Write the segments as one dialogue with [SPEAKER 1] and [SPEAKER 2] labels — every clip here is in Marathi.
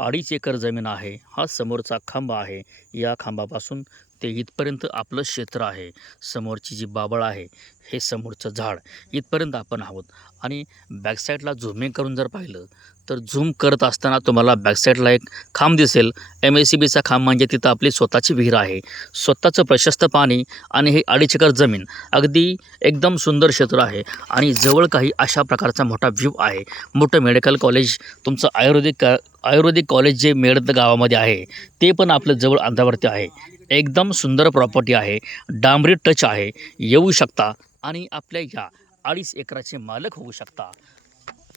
[SPEAKER 1] अडीच एकर जमीन आहे. हा समोरचा खांब आहे. या खांबापासून ते इथपर्यंत आपलं क्षेत्र आहे. समोरची जी बाबळ आहे हे समोरचं झाड. इथपर्यंत आपण आहोत. आणि बॅकसाईडला झुमिंग करून जर पाहिलं तर झूम करत असताना तुम्हाला बॅकसाईडला एक खांब दिसेल. एम एस सी बीचा खांब म्हणजे तिथं आपली स्वतःची विहीर आहे. स्वतःचं प्रशस्त पाणी आणि हे अडीच एकर जमीन. अगदी एकदम सुंदर क्षेत्र आहे आणि जवळ काही अशा प्रकारचा मोठा व्ह्यू आहे. मोठं मेडिकल कॉलेज तुमचं आयुर्वेदिक आयुर्वेदिक कॉलेज जे मेळत गावामध्ये आहे ते पण आपलं जवळ अंधावरती आहे. एकदम सुंदर प्रॉपर्टी आहे डांबरी टच आहे. येऊ शकता आणि आपल्या या अडीच एकराचे मालक होऊ शकता.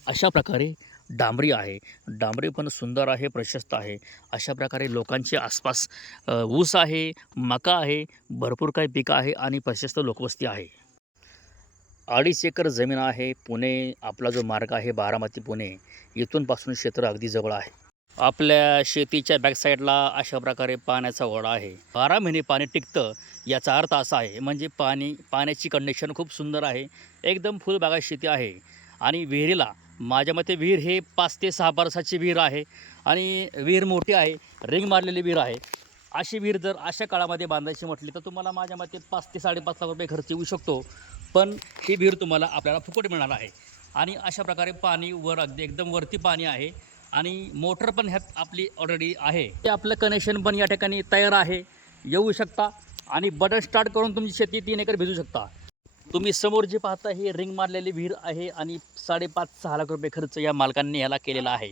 [SPEAKER 1] अशा प्रकारे डांबरी आहे. डांबरी पण सुंदर आहे प्रशस्त आहे. अशा प्रकारे लोकांचे आसपास ऊस आहे मका आहे भरपूर काही पिकं आहे आणि प्रशस्त लोकवस्ती आहे. अडीच एकर जमीन आहे. पुणे आपला जो मार्ग आहे बारामती पुणे इथून पासून क्षेत्र अगदी जवळ आहे. आपल्या शेतीच्या बॅकसाईडला अशा प्रकारे पाण्याचा ओढा आहे. बारा महिने पाणी टिकतं याचा अर्थ असा आहे म्हणजे पाणी पाण्याची कंडिशन खूप सुंदर आहे. एकदम फुलबागात शेती आहे. आणि विहिरीला माझ्या मते विहीर हे पाच ते सहा बरसाची विहीर आहे. आणि विहीर मोठी आहे रिंग मारलेली विहीर आहे. अशी विहीर जर अशा काळामध्ये बांधायची म्हटली तर तुम्हाला माझ्या मते पाच ते साडेपाच लाख रुपये खर्च येऊ शकतो. पण ही विहीर तुम्हाला आपल्याला फुकट मिळणार आहे. आणि अशा प्रकारे पाणी वर अगदी एकदम वरती पाणी आहे. आणि मोटर पण ह्यात आपली ऑलरेडी आहे. ते आपलं कनेक्शन पण या ठिकाणी तयार आहे. येऊ शकता. आणि बटन स्टार्ट करून तुमची शेती तीन एकर भिजू शकता. तुम्ही समोर जे पाहता ही रिंग मारलेली विहीर आहे आणि साडेपाच सहा लाख रुपये खर्च या मालकांनी ह्याला केलेला आहे.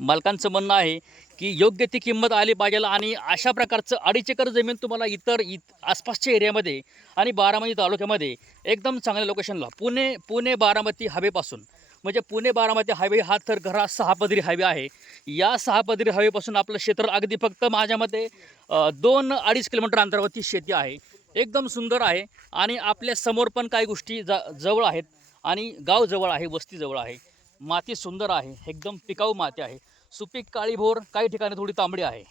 [SPEAKER 1] मालकांचं म्हणणं आहे की योग्य ती किंमत आली पाहिजे आणि अशा प्रकारचं अडीच एकर जमीन तुम्हाला इतर इत आसपासच्या एरियामध्ये आणि बारामती तालुक्यामध्ये एकदम चांगल्या लोकेशनला पुणे पुणे बारामती हवेपासून म्हणजे पुणे बारामती हायवे हा तर घरा सहापदरी हवे हायवे आहे. या सहापदरी हवेपासून हायवेपासून आपलं क्षेत्र अगदी फक्त माझ्या मते दोन अडीच किलोमीटर अंतरावरती शेती आहे. एकदम सुंदर आहे आणि आपल्यासमोर पण काही गोष्टी ज जवळ आहेत आणि गाव जवळ आहे वस्ती जवळ आहे. माती सुंदर आहे एकदम पिकाऊ माती आहे. सुपीक काळीभोर काही ठिकाणी थोडी तांबडी आहे.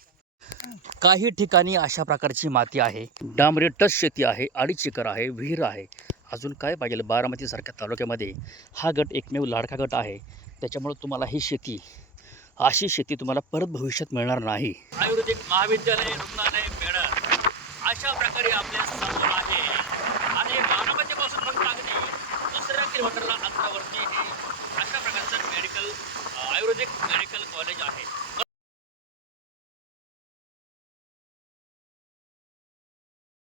[SPEAKER 1] काही ठिकाणी अशा प्रकारची माती आहे. डांबरी टच शेती आहे अडीच एकर आहे विहीर आहे. अजून काय पाहिजे? बारामतीसारख्या तालुक्यामध्ये हा गट एकमेव लाडका गट आहे. त्याच्यामुळे तुम्हाला ही शेती अशी शेती तुम्हाला परत भविष्यात मिळणार नाही. आयुर्वेदिक महाविद्यालय रुग्णालय मेळा अशा प्रकारे आपल्यासमोर आहे. आणि बारामतीपासून फक्त अगदी दुसऱ्या किलोमीटरला अंतरावरती हे अशा प्रकारचं मेडिकल आयुर्वेदिक मेडिकल कॉलेज आहे.